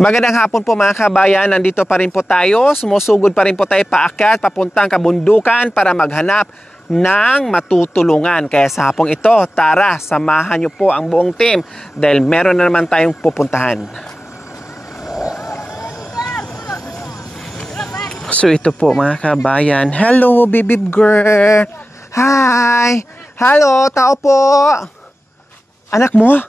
Magandang hapon po mga kabayan, nandito pa rin po tayo, sumusugod pa rin po tayo paakyat, papuntang kabundukan para maghanap ng matutulungan. Kaya sa hapong ito, tara, samahan niyo po ang buong team dahil meron na naman tayong pupuntahan. So ito po mga kabayan, hello baby girl, hi, hello, tao po, anak mo?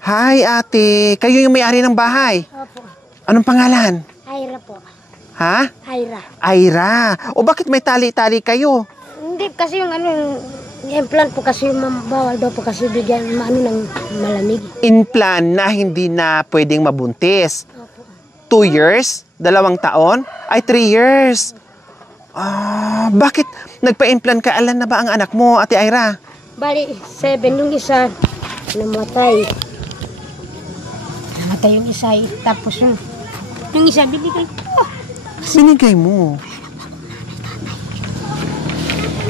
Hi ate, kayo yung may-ari ng bahay? Opo. Anong pangalan? Aira po. Ha? Aira. Aira. O bakit may tali-tali kayo? Hindi kasi yung implant po kasi bawal daw po kasi bigyan ng malamig. Implant na hindi na pwedeng mabuntis. Opo. 2 years? 2 taon? Ay, 3 years. Bakit nagpa-implant ka? Alan na ba ang anak mo, ate Aira? Bali, 7 yung isa namatay. Namatay yung isa tapos yung isa binigay ko. Binigay mo?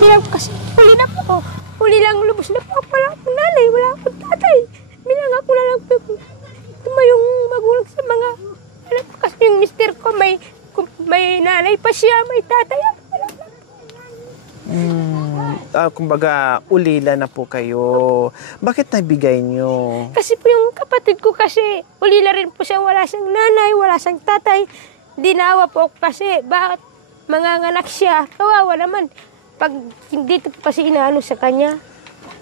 Bilang kasi huli na po. Huli lang lubos na po. Wala akong nanay, wala akong tatay. Bilang ako na lang po. Yung magulang sa mga anak ko kasi yung mister ko may nanay pa siya, may tatay. Wala na. Kumbaga, ulila na po kayo. Bakit nabigay nyo? Kasi po yung kapatid ko kasi ulila rin po siya. Wala siyang nanay, wala siyang tatay. Dinawa po ako kasi bakit manganganak siya. Kawawa naman. Pag hindi ito pa kasi inaano sa kanya.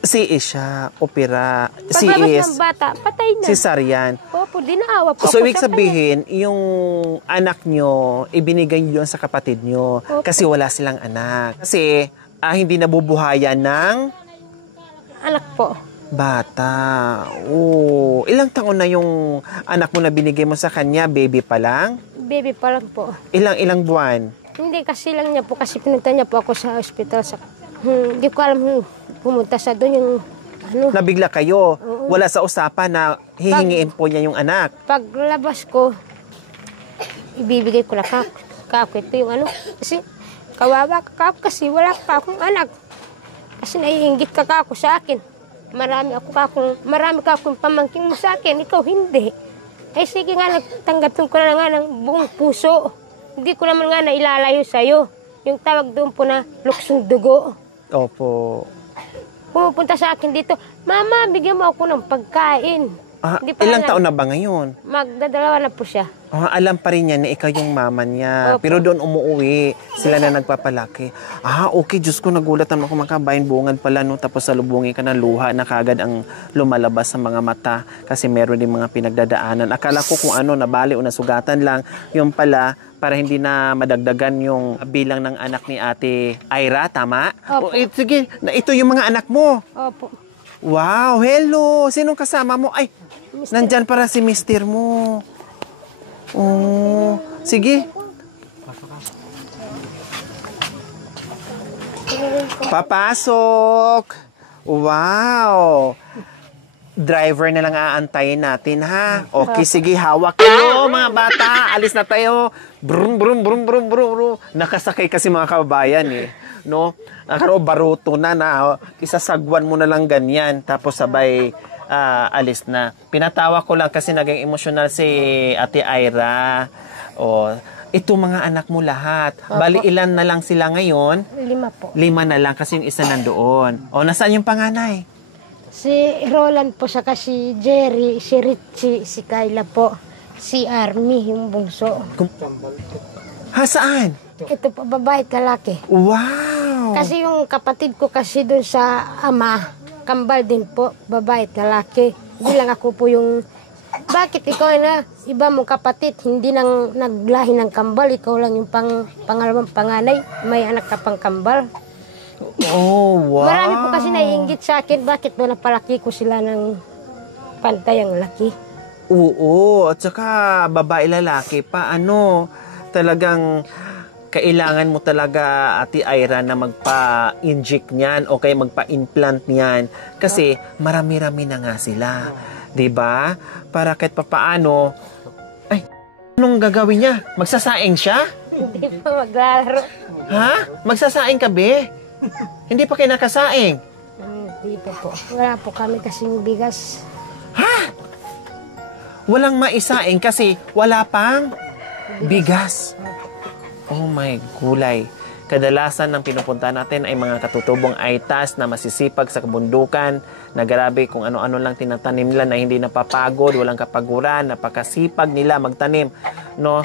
Si Isha, opera. Si Paglabas ng bata, patay na. Si Sarian. Opo, dinaawa po So, ako ibig sa sabihin, yung anak nyo, ibinigay nyo sa kapatid nyo. Opo. Kasi wala silang anak. Kasi, hindi nabubuhayan ng anak po. bata. Oh, ilang taon na yung anak mo na binigay mo sa kanya? Baby pa lang? Baby pa lang po. Ilang buwan? Hindi kasi lang niya po kasi pinunta niya po ako sa hospital. Hindi ko alam pumunta sa doon yung Nabigla kayo? Oo. Wala sa usapan na hihingiin po niya yung anak? Paglabas ko, ibibigay ko na kako. Ito yung kasi kawawa ka kasi wala pa akong anak. Kasi naiinggit ka kako sa akin. Marami ka akong pamangking mo sa akin, ikaw hindi. Ay sige nga, nagtanggapin ko na nga ng buong puso. Hindi ko naman nga nailalayo sa'yo. Yung tawag doon po na luksong dugo. Opo. Pumupunta sa akin dito, Mama, bigyan mo ako ng pagkain. Ilang taon na ba ngayon? Magdadalawa na po siya. Alam pa rin niya na ikaw yung mama niya. Opo. Pero doon umuwi. Sila na nagpapalaki. Okay. Diyos ko, nagulatan ako mga kabayan. Bungan pala, no? Tapos salubungin ka ng luha na kagad ang lumalabas sa mga mata. Kasi meron din mga pinagdadaanan. Akala ko kung nabali o nasugatan lang. Yung pala, para hindi na madagdagan yung bilang ng anak ni ate Aira, tama? Opo. Sige, ito yung mga anak mo. Opo. Wow, hello. Sinong kasama mo? Ay, Mister. nandyan para si mister mo. Sige. Papasok. Wow. Driver na lang aantayin natin, ha? Okay, sige, hawak kayo, mga bata. Alis na tayo. Brum, brum, brum, brum, brum, brum. Nakasakay kasi mga kabayan, no? Baruto na. Isasagwan mo na lang ganyan. Tapos sabay alis na. Pinatawa ko lang kasi naging emosyonal si ate Aira. Ito mga anak mo lahat. Opo. Bali, ilan na lang sila ngayon? 5 po. 5 na lang kasi yung isa nandoon. Nasaan yung panganay? Si Roland po, saka si Jerry, si Richie, si Kyla po, si Army, yung bungso. Saan? Ito po, babae at lalaki. Wow! Kasi yung kapatid ko kasi doon sa ama, kambal din po, babae at lalaki. Hindi lang ako po yung, bakit ikaw na iba mong kapatid, hindi nang naglahi ng kambal, ikaw lang yung pangalawang panganay, may anak ka pang kambal. Wow! Marami po kasi naiinggit sa akin, bakit doon napalaki ko sila ng pantay ang laki. Oo, at saka babae-lalaki pa, talagang kailangan mo talaga, ate Aira, na magpa-inject niyan o kaya magpa-implant niyan kasi marami-rami na nga sila. 'Di ba? Para kahit papaano, anong gagawin niya? Magsasaing siya? Hindi pa maglalaro. Ha? Magsasaing ka, be? Hindi pa kayo nakasaing? Hindi pa po. Wala po kami kasing bigas. Ha? Walang maisaing kasi wala pang bigas. Oh my gulay. Kadalasan ng pinupunta natin ay mga katutubong aitas na masisipag sa kabundukan, na grabe kung ano-ano lang tinatanim nila na hindi napapagod, walang kapaguran, napakasipag nila magtanim, no?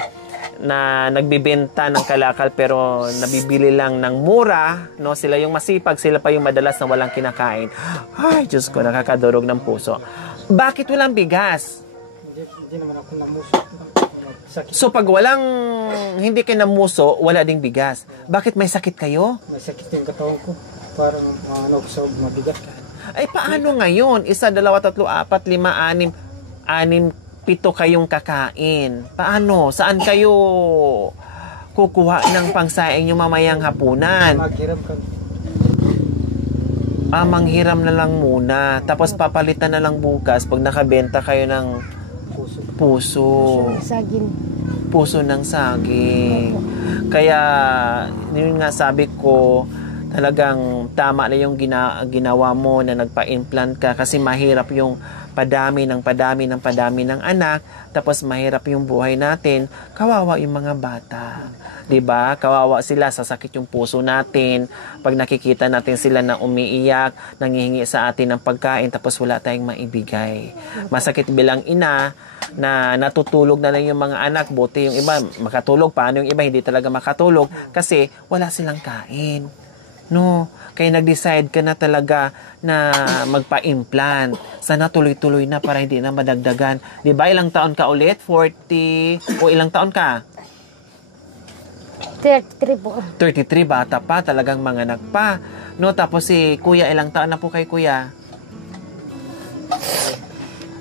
Na nagbibenta ng kalakal pero nabibili lang ng mura, no? Sila yung masipag, sila pa yung madalas na walang kinakain. Ay, Diyos ko, nakakadurog ng puso. Bakit walang bigas? Hindi naman ako namuso. Sakit. So pag hindi kayo namuso, wala ding bigas. Bakit may sakit kayo? May sakit yung katawan ko. Parang sa mabigat. Ay, paano ngayon? 1, 2, 3, 4, 5, 6, 6, 7 kayong kakain. Paano? Saan kayo kukuha ng pangsaing nyo mamayang hapunan? Maghiram ka. Manghiram na lang muna. Tapos papalitan na lang bukas pag nakabenta kayo ng puso. Saging. Puso ng saging. Kaya, yun nga sabi ko, talagang tama na yung ginawa mo na nagpa-implant ka kasi mahirap yung padami ng anak, tapos mahirap yung buhay natin, kawawa yung mga bata. 'Di ba? Kawawa sila, sasakit yung puso natin pag nakikita natin sila na umiiyak, nanghihingi sa atin ng pagkain tapos wala tayong maibigay. Masakit bilang ina na natutulog na lang yung mga anak, buti yung iba makatulog, paano yung iba hindi talaga makatulog kasi wala silang kain. No, kaya nag-decide ka na talaga na magpa-implant. Sana tuloy-tuloy na para hindi na madagdagan. 'Di ba? Ilang taon ka ulit? 40 o ilang taon ka? 33 po. 33, bata pa, talagang manganak pa. No, tapos si Kuya, ilang taon na po kay Kuya?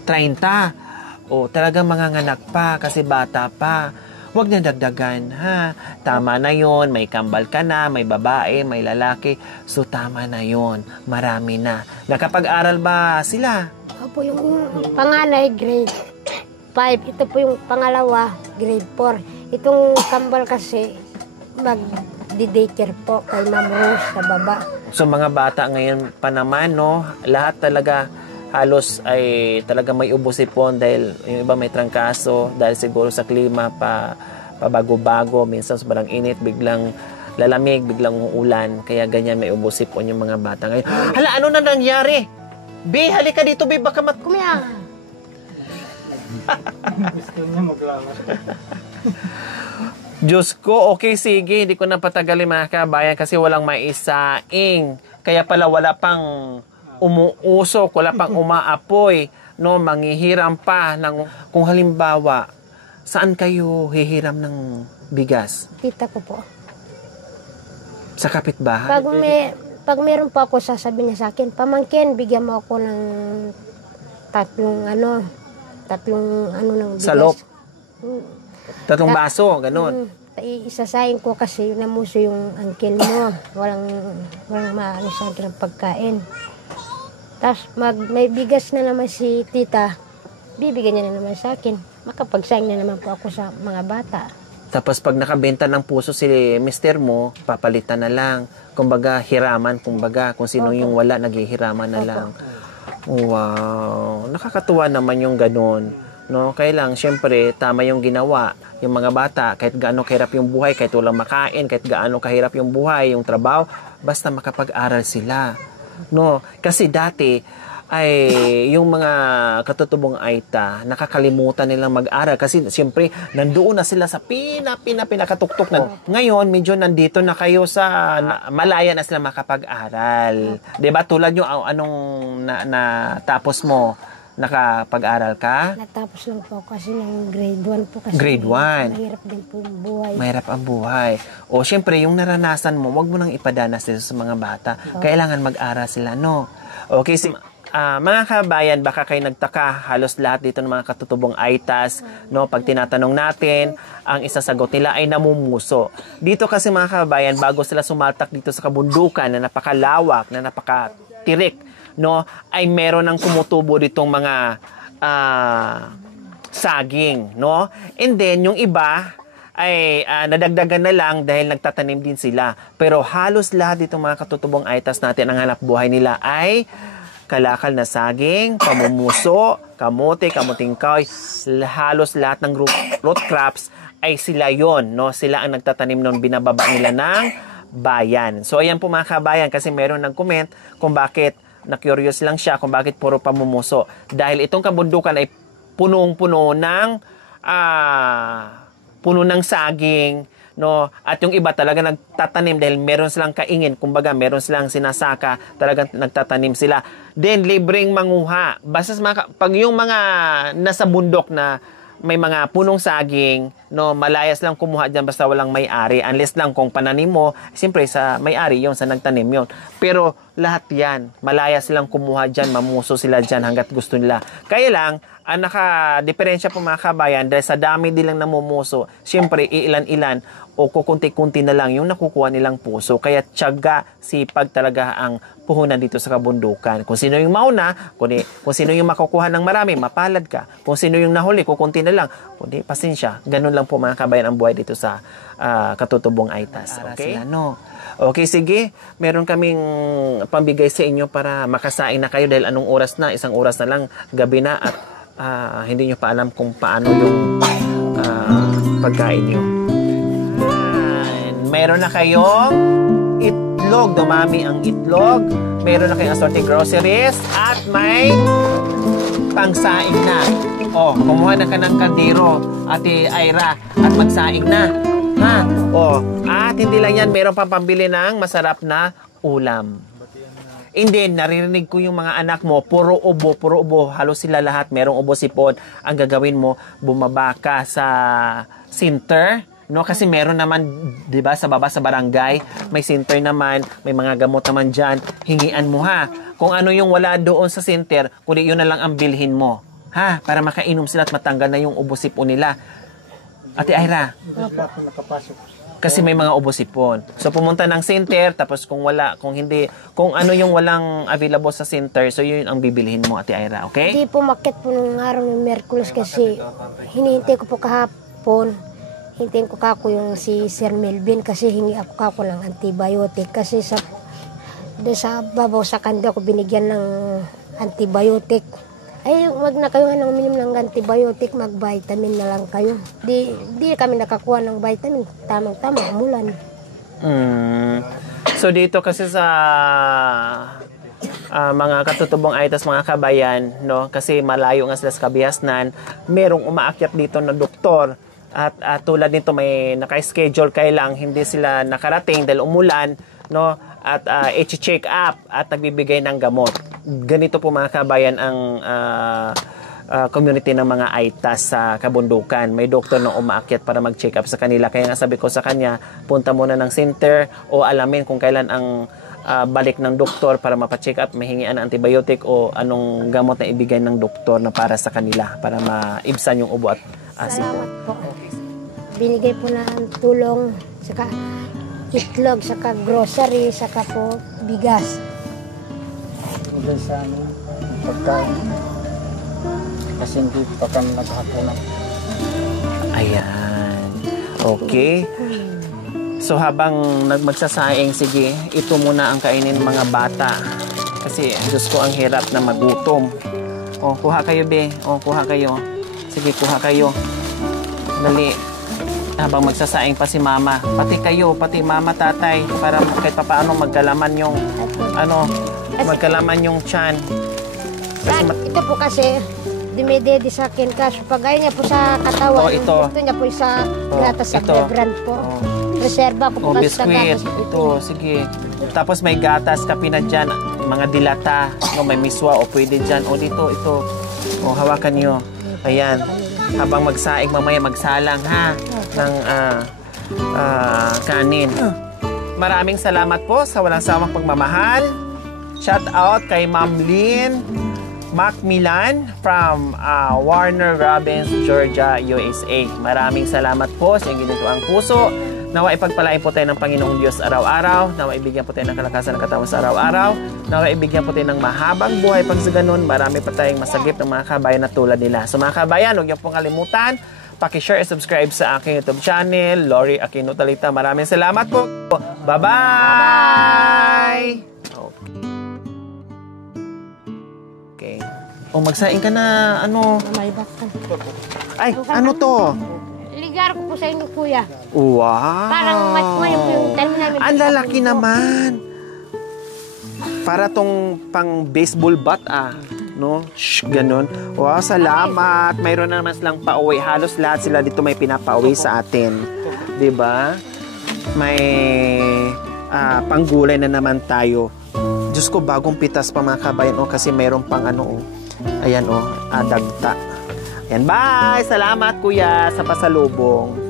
30. O, talagang manganganak pa kasi bata pa. Huwag na dagdagan, ha? Tama na yon, may kambal ka na, may babae, may lalaki. So, tama na yon, marami na. Nakapag-aral ba sila? Opo, yung panganay, grade 5. Ito po yung pangalawa, grade 4. Itong kambal kasi, mag-daycare po kay Ma'am Rose sa baba. So, mga bata ngayon pa naman, no? Lahat talaga halos ay talaga may ubos-ipon dahil yung iba may trangkaso dahil siguro sa klima pabago-bago, minsan sobrang init, biglang lalamig, biglang uulan, kaya ganyan may ubos-ipon yung mga bata ngayon. Hala, ano na nangyari? Be, halika dito, be, baka Kuya! Gusto niya maglamas. Diyos ko, okay, sige, hindi ko na patagalin mga kabayan kasi walang maisaing. Kaya pala wala pang umuusok, wala pang umaapoy, no, manghihiram pa ng, kung halimbawa, saan kayo hihiram ng bigas? Tita ko po. Sa kapitbahay? Pag meron po ako, sasabihin niya sa akin, pamangkin, bigyan mo ako ng tatlong ano ng bigas. Salop? Tatlong baso, ganun. Isasayin ko kasi namuso yung uncle mo. Walang maano sa akin ng pagkain. Tapos may bigas na naman si tita, bibigyan niya na naman sa akin. Makapagsaing na naman po ako sa mga bata. Tapos pag nakabenta ng puso si mister mo, papalitan na lang. Kumbaga, hiraman, kung sino yung wala, naghihiraman na lang. Wow, nakakatuwa naman yung ganun. No, kaya lang, syempre, tama yung ginawa. Yung mga bata, kahit gaano kahirap yung buhay, kahit walang makain, kahit gaano kahirap yung buhay, yung trabaho, basta makapag-aral sila. No, kasi dati ay yung mga katutubong aita, nakakalimutan nilang mag-aral kasi siyempre nandoon na sila sa pinakatuktok na. Ngayon, medyo nandito na kayo sa malaya na sila makapag-aral. 'Di ba? Tulad yung anong natapos mo, nakapag-aral ka? Natapos lang po kasi ng grade 1 po kasi. Grade 1. Mahirap din po yung buhay. Mahirap ang buhay. O, syempre, yung naranasan mo, wag mo nang ipadanas dito sa mga bata. Kailangan mag-aral sila, no? Okay, mga kabayan, baka kayo nagtaka, halos lahat dito ng mga katutubong aitas, no? Pag tinatanong natin, ang isasagot nila ay namumuso. Dito kasi mga kabayan, bago sila sumaltak dito sa kabundukan na napakalawak, na napakatirik, no, ay meron ng kumutubo ditong mga saging, no? And then, yung iba ay nadagdagan na lang dahil nagtatanim din sila. Pero halos lahat ditong mga katutubong aitas natin, ang hanap buhay nila ay kalakal na saging, pamumuso, kamote, kamuting kahoy, halos lahat ng root crops ay sila yon, no? Sila ang nagtatanim noon, binababa nila ng bayan. So ayan po mga kabayan, kasi meron nag-comment kung bakit, na-curious lang siya kung bakit puro pamumuso. Dahil itong kabundukan ay punong-puno ng puno ng saging, no? At yung iba talaga nagtatanim dahil meron silang kaingin, kumbaga meron silang sinasaka, talagang nagtatanim sila. Then libreng manguha. Basta pag yung mga nasa bundok na may mga punong saging, no, malayas lang kumuha dyan basta walang may-ari. Unless lang kung pananim mo, siyempre sa may-ari yon, sa nagtanim yon. Pero lahat yan, malayas lang kumuha dyan, mamuso sila dyan hanggat gusto nila. Kaya lang, ang naka-diferensya po mga kabayan, dahil sa dami nilang namumuso, siyempre iilan-ilan o kukunti-kunti na lang yung nakukuha nilang puso. Kaya tiyaga, sipag talaga ang puhunan dito sa kabundukan. Kung sino yung mauna, kung sino yung makukuha ng marami, mapalad ka. Kung sino yung nahuli, kukunti na lang. Kundi pasensya. Ganun lang po mga kabayan ang buhay dito sa Katutubong Aitas. Okay? Okay, sige. Meron kaming pambigay sa inyo para makasaing na kayo dahil anong oras na? Isang oras na lang, gabi na at hindi nyo pa alam kung paano yung pagkain nyo. Meron na kayong itlog, dumami ang itlog. Meron na kayong assorted groceries at may pangsaing na. Oh, kumuha na ka ng kaldero, Ate Ira, at magsaing na. Ha? Oh, at hindi lang yan, meron pa pambili ng masarap na ulam. Hindi, naririnig ko yung mga anak mo, puro ubo, halos sila lahat, merong ubo sipon. Ang gagawin mo, bumaba ka sa center, no? Kasi meron naman, 'di ba, sa baba sa barangay, may center naman, may mga gamot naman diyan. Hingian mo ha. Kung ano yung wala doon sa center, kundi yun na lang ang bilhin mo. Ha? Para makainom sila at matanggal na yung ubo sipon nila. Ate Ira, kasi may mga ubo sipon. So pumunta ng center, tapos kung ano yung walang available sa center, so yun ang bibilhin mo, Ate Ira, okay? Hindi po makit po nung araw ng Merkules kasi hinihintay ko po kahapon. Hintayin ko kako yung si Sir Melvin kasi hingi ako kako ng antibiotic kasi sa babaw sa kanda ko binigyan ng antibiotic. Ay, wag na kayo nang uminom ng antibiotic, mag-vitamin na lang kayo. Di kami nakakuha ng vitamin, tamang-tama, umulan. So dito kasi sa mga Katutubong Aitas, mga kabayan, no, kasi malayo nga sila sa Kabiasnan, merong umaakyat dito na doktor. At tulad nito may naka-schedule kaya lang hindi sila nakarating dahil umulan, no, at i-check up at nagbibigay ng gamot. Ganito po mga kabayan ang community ng mga Aitas sa kabundukan. May doktor na umaakyat para mag-check up sa kanila. Kaya nga sabi ko sa kanya, punta muna ng center o alamin kung kailan ang balik ng doktor para mapacheck up, mahingian ng antibiotic o anong gamot na ibigay ng doktor na para sa kanila para maibsan yung ubo at Salamat po. Binigay po na ang tulong, saka itlog, saka grocery, saka po bigas. Ibigay sa amin pagkain. Kasi hindi pa kami naghahaponan. Ayan. Okay. So habang magsasaing, sige, ito muna ang kainin mga bata. Kasi Diyos ko, ang hirap na magutom. O, kuha kayo, be. O, kuha kayo. Sige, kuha kayo. Dali. Habang magsasaing pa si mama. Pati kayo, pati mama, tatay. Para kahit pa paano magkalaman yung, magkalaman yung tiyan. Ito po kasi, dumidedi sa akin. Kaso pag ayaw niya po sa katawan, ito niya po sa gatas sa brand po. Reserva ko po kasi sa biskuit. gatas. Ito, sige. Tapos may gatas, kape na dyan. Mga dilata. No, may miswa o pwede dyan. O dito, ito. O, hawakan nyo. Ayan. Habang magsaing mamaya, magsalang ha ng kanin. Maraming salamat po sa walang sawang pagmamahal. Shout out kay Ma'am Lynn Macmillan from Warner Robins, Georgia, USA. Maraming salamat po sa inyong ginituang puso. Nawa ipagpalain po tayo ng Panginoong Diyos araw-araw. Nawa ibigyan po tayo ng kalakasan ng katawan sa araw-araw. Nawa ibigyan po tayo ng mahabang buhay. Pag sa ganun, marami pa tayong masagip ng mga kabayan na tulad nila. So mga kabayan, huwag niyo pong kalimutan, paki-share and subscribe sa aking YouTube channel, Lori Aquino Talita. Maraming salamat po. Bye-bye! O magsaing ka na, ano? May bakal. Ay, ano to? Ligar ko po sa inyo, kuya. Wow! Parang matmayan po yung tanim namin. Ang lalaki naman! Para tong pang baseball bat no? Shh, ganun. Wow, salamat. Mayroon na naman silang pauwi. Halos lahat sila dito may pinapauwi sa atin. 'Di ba? May panggulay na naman tayo. Diyos ko, bagong pitas pa mga kabayan. Kasi mayroon pang ano. Ayan, dagta. Ayan, bye! Salamat, kuya, sa pasalubong.